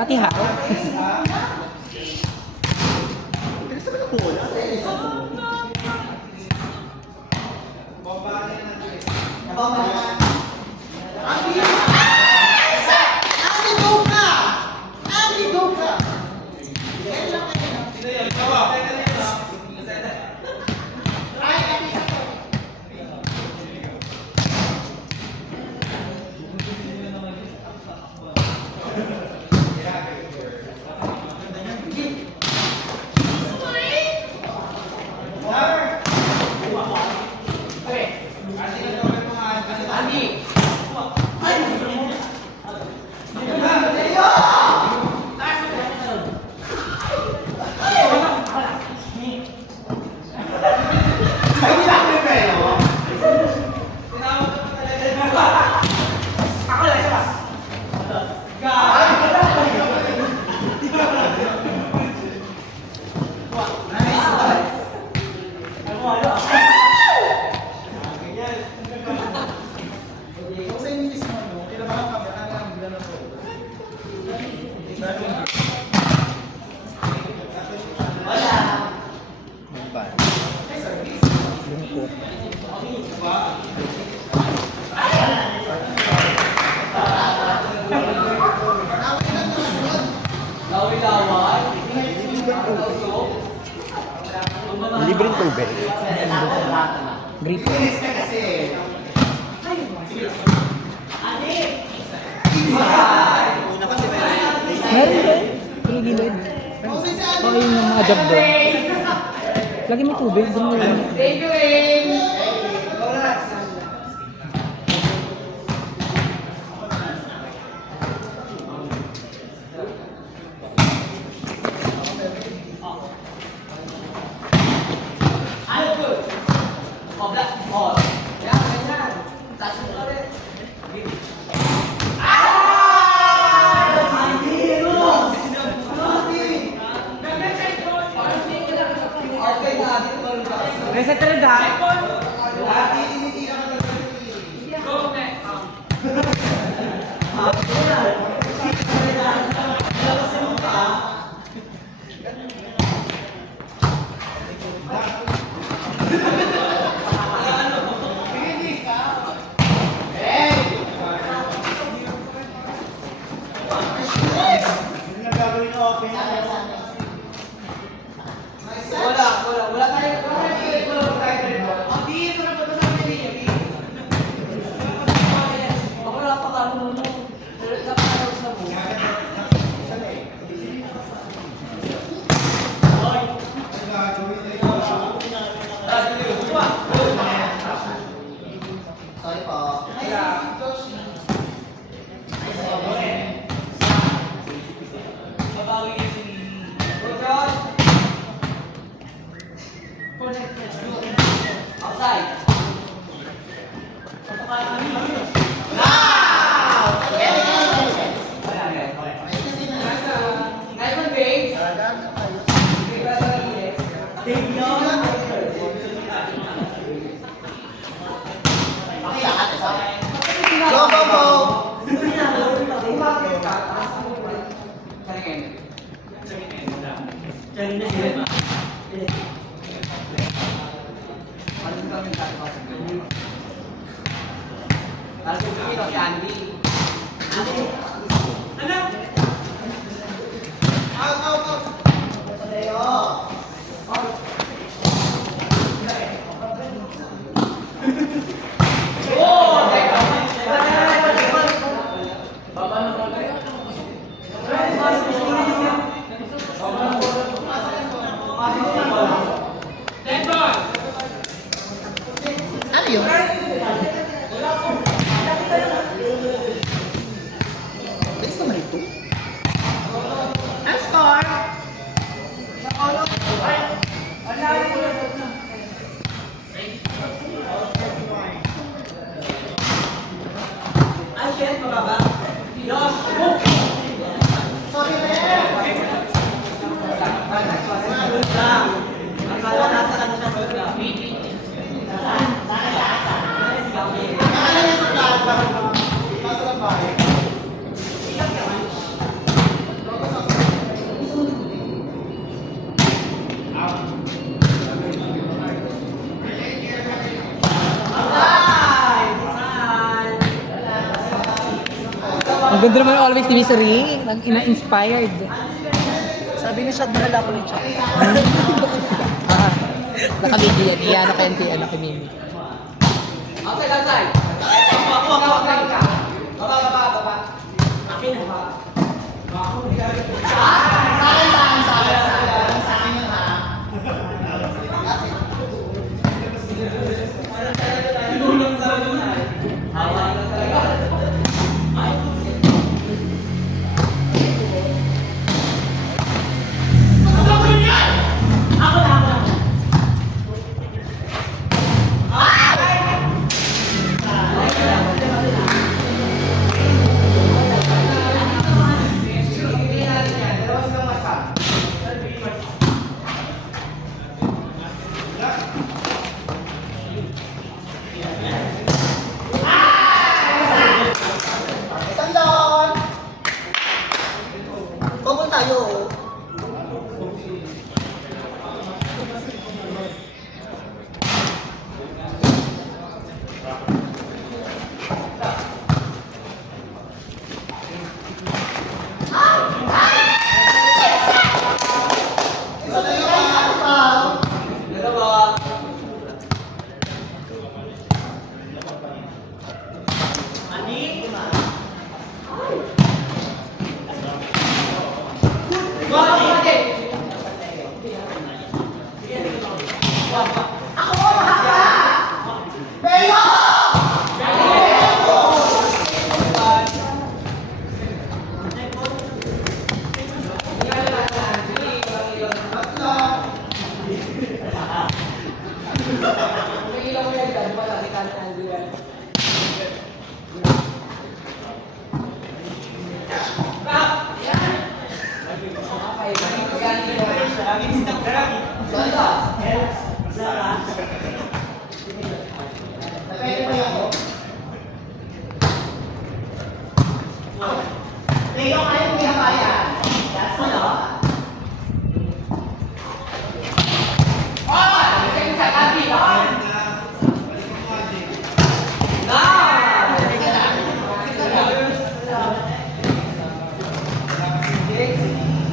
Hati-hati. Libreng tubig. Gripo. Meron din. Gilid. O yung mga job doon. Lagi may tubig. Thank you, Ring! Reset talaga. Wala tayo. Hindi, ito na ba sa pinili? Ako napakano mo. Napakano sa mo. Sorry po. Outside. Nice one, babe. Go, go, go! Out, out, out! Ano yun? Bilis naman ito. Ang score? Sorry, Ang ganda naman yung Always TV Sari. Nag-inspired. Sabi niya siya, dinala ko ng chat. Ah, nakabigyan yan. Iyan ako yan kay Mimi. Outside, outside. Outside ka. Baba. Akin ha. Sandon! Kumul tayo. Dalawa. Leo, ayaw mo yung kaya. That's ano? Nice!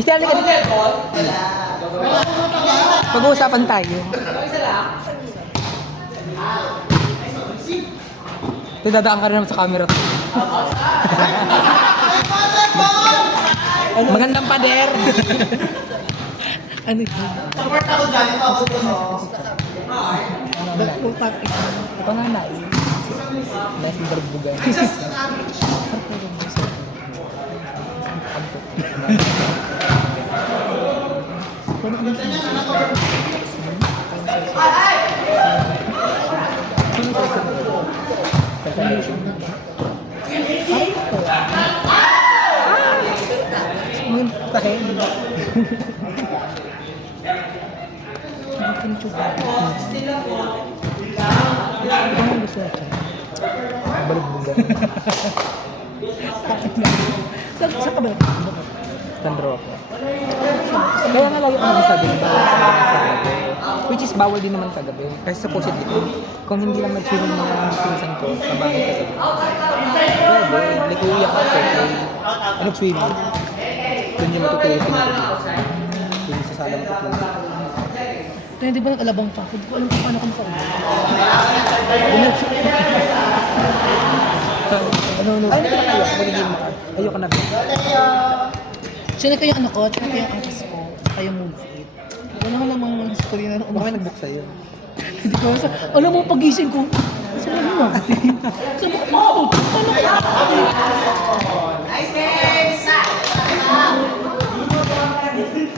Mister, halika dito. Pag-uusapan tayo. Ito, dadaan ka rin naman sa camera to. Magandang pader. Ano yun? Support ako dyan, ito ako dito. Ito nga na. Nice darbugan. Tahin. Balugbugan. Saan ka ba? Sandro ako. Kaya nga lagi ako nagsasabi na bawal sa mga sabi. Which is bawal din naman kagabi. Kasi supposedly, kung hindi lang nag-swimming ng mga pinsan ko sa bahay kagabi. Pwede, like uwi ako after play. Nag-swimming. Doon yung matutulog ko. Doon sa sala matutulog. Kaya di ba nag-alabang pa? Hindi ko alam kung paano kung saan. Ano? Ay, hindi ka kayo. Magiging maka. Ayoko na ba? Siya na kayo ano ko, siya na kayo angkas ko, saka yung move it. Wala ka namang history na Baka may nag-book sa'yo. Hindi ko sa alam mo pagising ko. Saan mo natin? Saan mo? Paano ka? Nice, man!